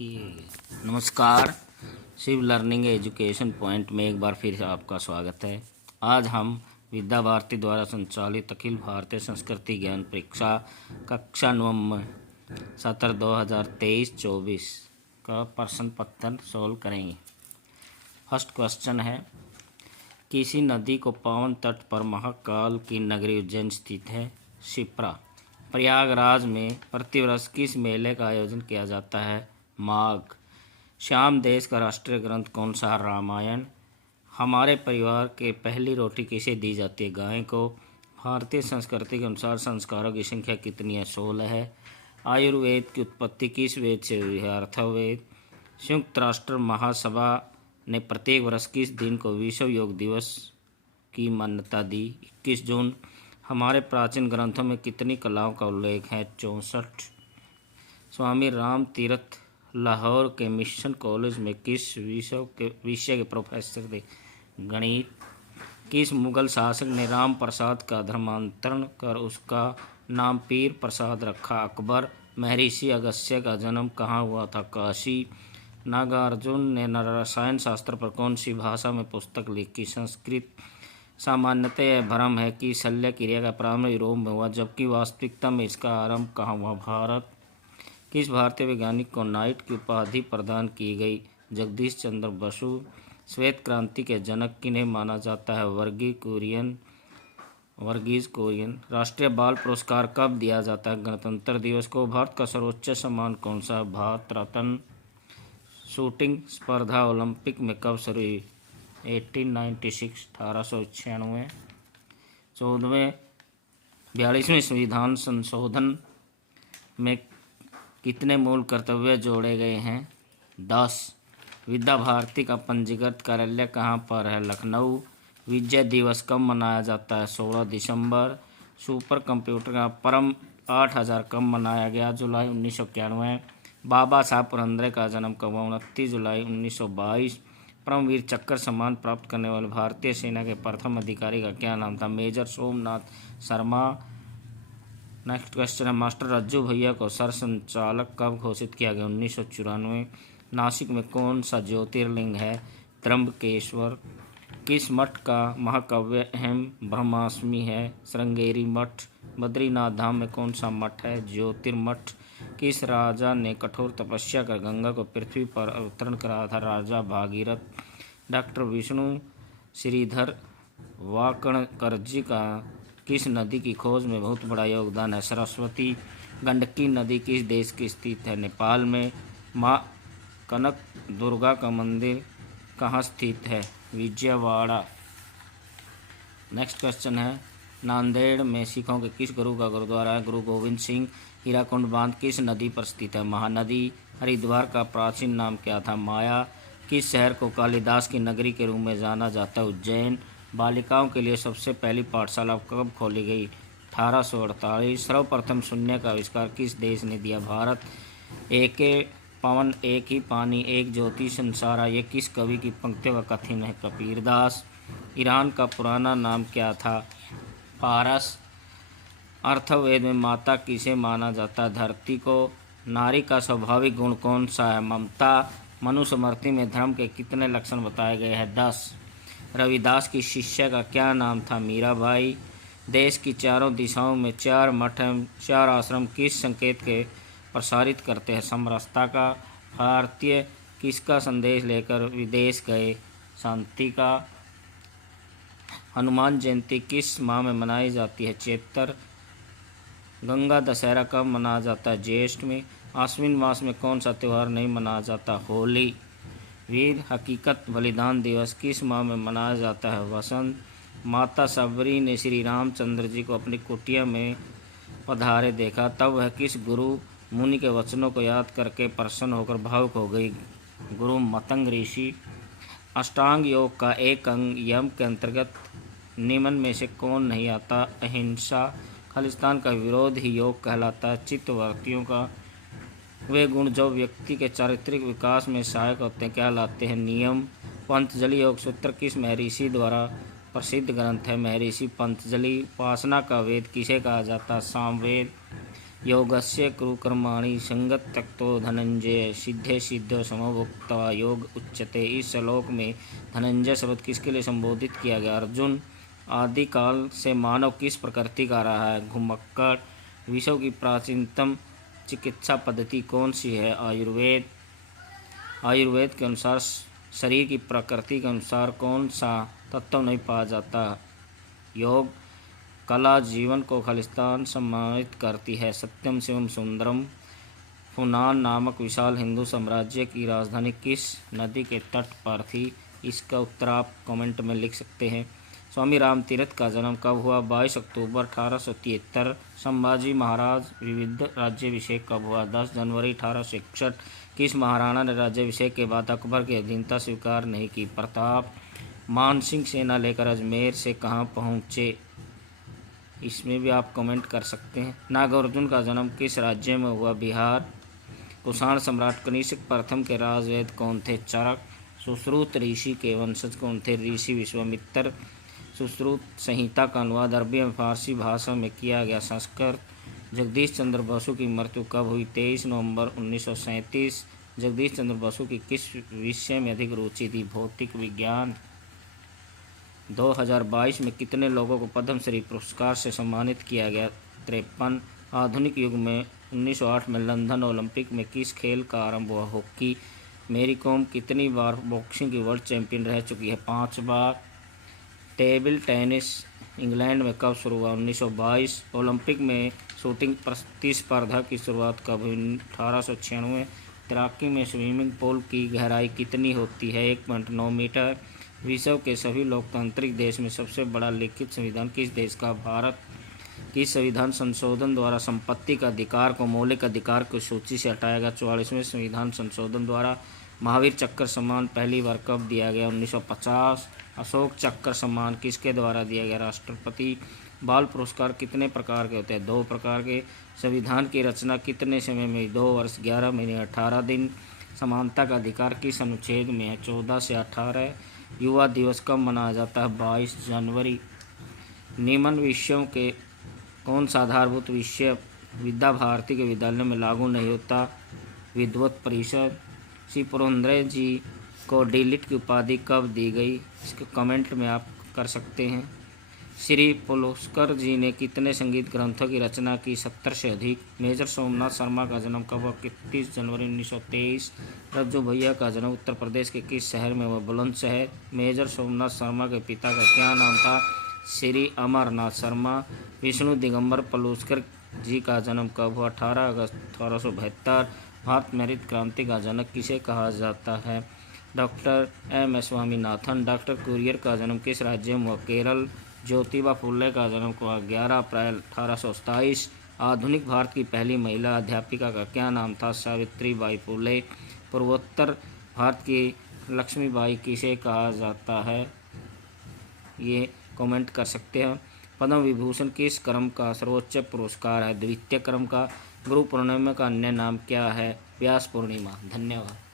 नमस्कार। Shiv learning education point में एक बार फिर से आपका स्वागत है। आज हम विद्या भारती द्वारा संचालित अखिल भारतीय संस्कृति ज्ञान परीक्षा कक्षा नवम सत्र 2023-24 का प्रश्न पत्र सोल्व करेंगे। फर्स्ट क्वेश्चन है, किसी नदी को पावन तट पर महाकाल की नगरी उज्जैन स्थित है। शिप्रा। प्रयागराज में प्रतिवर्ष किस मेले का आयोजन किया जाता है। माघ। श्याम देश का राष्ट्रीय ग्रंथ कौन सा है। रामायण। हमारे परिवार के पहली रोटी किसे दी जाती है। गाय को। भारतीय संस्कृति के अनुसार संस्कारों की संख्या कितनी है। 16 है। आयुर्वेद की उत्पत्ति किस वेद से हुई है। अथर्ववेद। संयुक्त राष्ट्र महासभा ने प्रत्येक वर्ष किस दिन को विश्व योग दिवस की मान्यता दी। 21 जून। हमारे प्राचीन ग्रंथों में कितनी कलाओं का उल्लेख है। 64। स्वामी राम तीर्थ लाहौर के मिशन कॉलेज में किस विषय के प्रोफेसर थे। गणित। किस मुगल शासक ने राम प्रसाद का धर्मांतरण कर उसका नाम पीर प्रसाद रखा। अकबर। महर्षि अगस्त्य का जन्म कहाँ हुआ था। काशी। नागार्जुन ने रसायन शास्त्र पर कौन सी भाषा में पुस्तक लिखी। संस्कृत। सामान्यतः यह भ्रम है कि शल्य क्रिया का प्रारंभ यूरोप में हुआ, जबकि वास्तविकता में इसका आरंभ कहाँ हुआ। भारत। किस भारतीय वैज्ञानिक को नाइट की उपाधि प्रदान की गई। जगदीश चंद्र बसु। श्वेत क्रांति के जनक किन्हें माना जाता है। वर्गीज कुरियन। राष्ट्रीय बाल पुरस्कार कब दिया जाता है। गणतंत्र दिवस को। भारत का सर्वोच्च सम्मान कौन सा है। भारत रत्न। शूटिंग स्पर्धा ओलंपिक में कब शुरू हुई। 1896 1896। 14वें 42वें संविधान संशोधन में कितने मूल कर्तव्य जोड़े गए हैं। 10। विद्या भारती का पंजीकृत कार्यालय कहाँ पर है। लखनऊ। विजय दिवस कब मनाया जाता है। 16 दिसंबर। सुपर कंप्यूटर का परम 8000 कब मनाया गया। जुलाई 1991। बाबा साहब पुरंदरे का जन्म कब हुआ। 29 जुलाई 1922। परमवीर चक्र सम्मान प्राप्त करने वाले भारतीय सेना के प्रथम अधिकारी का क्या नाम था। Major Somnath Sharma. Next question है, मास्टर रज्जू भैया को सर संचालक कब घोषित किया गया। 1994। नासिक में कौन सा ज्योतिर्लिंग है। त्र्यंबकेश्वर। किस मठ का महाकाव्य अहम ब्रह्मास्मि है। श्रृंगेरी मठ। बद्रीनाथ धाम में कौन सा मठ है। ज्योतिर्मठ। किस राजा ने कठोर तपस्या कर गंगा को पृथ्वी पर अवतरण कराया था। राजा भागीरथ। डॉक्टर विष्णु श्रीधर वाकणकरजी का किस नदी की खोज में बहुत बड़ा योगदान है। सरस्वती। गंडकी नदी किस देश की स्थित है। नेपाल में। माँ कनक दुर्गा का मंदिर कहाँ स्थित है। विजयवाड़ा। नेक्स्ट क्वेश्चन है, नांदेड़ में सिखों के किस गुरु का गुरुद्वारा है। गुरु गोविंद सिंह। हीराकुंड बांध किस नदी पर स्थित है। महानदी। हरिद्वार का प्राचीन नाम क्या था। माया। किस शहर को कालिदास की नगरी के रूप में जाना जाता है। उज्जैन। बालिकाओं के लिए सबसे पहली पाठशाला कब खोली गई। 1848। सर्वप्रथम शून्य का आविष्कार किस देश ने दिया। भारत। एक पवन एक ही पानी एक ज्योति संसारा, ये किस कवि की पंक्तियों का कथन है। कबीरदास। ईरान का पुराना नाम क्या था। पारस। अर्थवेद में माता किसे माना जाता है। धरती को। नारी का स्वाभाविक गुण कौन सा है। ममता। मनुस्मृति में धर्म के कितने लक्षण बताए गए हैं। 10। रविदास की शिष्य का क्या नाम था। मीराबाई। देश की चारों दिशाओं में 4 मठ एवं 4 आश्रम किस संकेत के प्रसारित करते हैं। समरसता का। भारतीय किसका संदेश लेकर विदेश गए। शांति का। हनुमान जयंती किस माह में मनाई जाती है। चैत्र। गंगा दशहरा कब मनाया जाता है। ज्येष्ठ में। आश्विन मास में कौन सा त्यौहार नहीं मनाया जाता। होली। वीर हकीकत बलिदान दिवस किस माह में मनाया जाता है। वसंत। माता सबरी ने श्री रामचंद्र जी को अपनी कुटिया में पधारे देखा, तब वह किस गुरु मुनि के वचनों को याद करके प्रसन्न होकर भावुक हो गई। गुरु मतंग ऋषि। अष्टांग योग का एक अंग यम के अंतर्गत निम्न में से कौन नहीं आता। अहिंसा। खालिस्तान का विरोध ही योग कहलाता है। चित्तवृत्तियों का वे गुण जो व्यक्ति के चारित्रिक विकास में सहायक होते हैं कहलाते हैं। नियम। पंतजलि योग सूत्र किस महर्षि द्वारा प्रसिद्ध ग्रंथ है। महर्षि पंतजलि। उपासना का वेद किसे कहा जाता है। सामवेद। योगस्य कुरुकर्माणि संगत त्यक्तो धनंजय सिद्धे सिद्धो समभोक्ता योग उच्यते। इस श्लोक में धनंजय शब्द किसके लिए संबोधित किया गया? अर्जुन। आदिकाल से मानव किस प्रकृति का रहा है? घुमक्कड़। विश्व की प्राचीनतम चिकित्सा पद्धति कौन सी है? आयुर्वेद। आयुर्वेद के अनुसार शरीर की प्रकृति के अनुसार कौन सा तत्व नहीं पाया जाता? योग। कला जीवन को खालिस्तान सम्मानित करती है। सत्यम शिवम सुंदरम। फुनान नामक विशाल हिंदू साम्राज्य की राजधानी किस नदी के तट पर थी? इसका उत्तर आप कमेंट में लिख सकते हैं। स्वामी राम तीर्थ का जन्म कब हुआ? 22 अक्टूबर 1873। संभाजी महाराज विविध राज्याभिषेक कब हुआ? 10 जनवरी 1861। किस महाराणा ने राज्याभिषेक के बाद अकबर की अधीनता स्वीकार नहीं की? प्रताप। मानसिंह सेना लेकर अजमेर से कहाँ पहुँचे? इसमें भी आप कमेंट कर सकते हैं। नागार्जुन का जन्म किस राज्य में हुआ? बिहार। कुषाण सम्राट कनिष्क प्रथम के राजवेद कौन थे? चरक। सुश्रुत ऋषि के वंशज कौन थे? ऋषि विश्वामित्र। सुश्रुत संहिता का अनुवाद अरबी एवं फारसी भाषा में किया गया। संस्कृत। जगदीश चंद्र बसु की मृत्यु कब हुई? 23 नवंबर 1937। जगदीश चंद्र बसु की किस विषय में अधिक रुचि थी? भौतिक विज्ञान। 2022 में कितने लोगों को पद्मश्री पुरस्कार से सम्मानित किया गया? 53। आधुनिक युग में 1908 में लंदन ओलंपिक में किस खेल का आरंभ हुआ? हॉकी। मेरी कॉम कितनी बार बॉक्सिंग की वर्ल्ड चैंपियन रह चुकी है? 5 बार। टेबल टेनिस इंग्लैंड में कब शुरू हुआ? 1922। ओलंपिक में शूटिंग प्रतिस्पर्धा की शुरुआत कब हुई? 1896। तैराकी में स्विमिंग पूल की गहराई कितनी होती है? 1.9 मीटर। विश्व के सभी लोकतांत्रिक देश में सबसे बड़ा लिखित संविधान किस देश का? भारत। किस संविधान संशोधन द्वारा संपत्ति का अधिकार को मौलिक अधिकार की सूची से हटाया गया? 44वें संविधान संशोधन द्वारा। महावीर चक्र सम्मान पहली बार कब दिया गया? 1950। अशोक चक्र सम्मान किसके द्वारा दिया गया? राष्ट्रपति। बाल पुरस्कार कितने प्रकार के होते हैं? 2 प्रकार के। संविधान की रचना कितने समय में हुई? 2 वर्ष 11 महीने 18 दिन। समानता का अधिकार किस अनुच्छेद में है? 14 से 18। युवा दिवस कब मनाया जाता है? 22 जनवरी। निम्न विषयों के कौन सा आधारभूत विषय विद्या भारती के विद्यालयों में लागू नहीं होता? विद्वत परिषद। श्री पुरंदरे जी को डिलिट की उपाधि कब दी गई? इसके कमेंट में आप कर सकते हैं। श्री पुलस्कर जी ने कितने संगीत ग्रंथों की रचना की? 70 से अधिक। मेजर सोमनाथ शर्मा का जन्म कब हुआ? 31 जनवरी 1923। रज्जू भैया का जन्म उत्तर प्रदेश के किस शहर में हुआ? बुलंदशहर। मेजर सोमनाथ शर्मा के पिता का क्या नाम था? श्री अमरनाथ शर्मा। विष्णु दिगंबर पलुस्कर जी का जन्म कब हुआ? 18 अगस्त 1872। भारत में हरित क्रांति का जनक किसे कहा जाता है? Doctor M Swaminathan. Doctor Kurien का जन्म किस राज्य में हुआ? केरल। ज्योतिबा फुले का जन्म हुआ 11 अप्रैल 1827। आधुनिक भारत की पहली महिला अध्यापिका का क्या नाम था? सावित्रीबाई फुले। पूर्वोत्तर भारत की लक्ष्मीबाई किसे कहा जाता है? ये कमेंट कर सकते हैं। पद्म विभूषण किस क्रम का सर्वोच्च पुरस्कार है? द्वितीय क्रम का। गुरु पूर्णिमा का अन्य नाम क्या है? व्यास पूर्णिमा। धन्यवाद।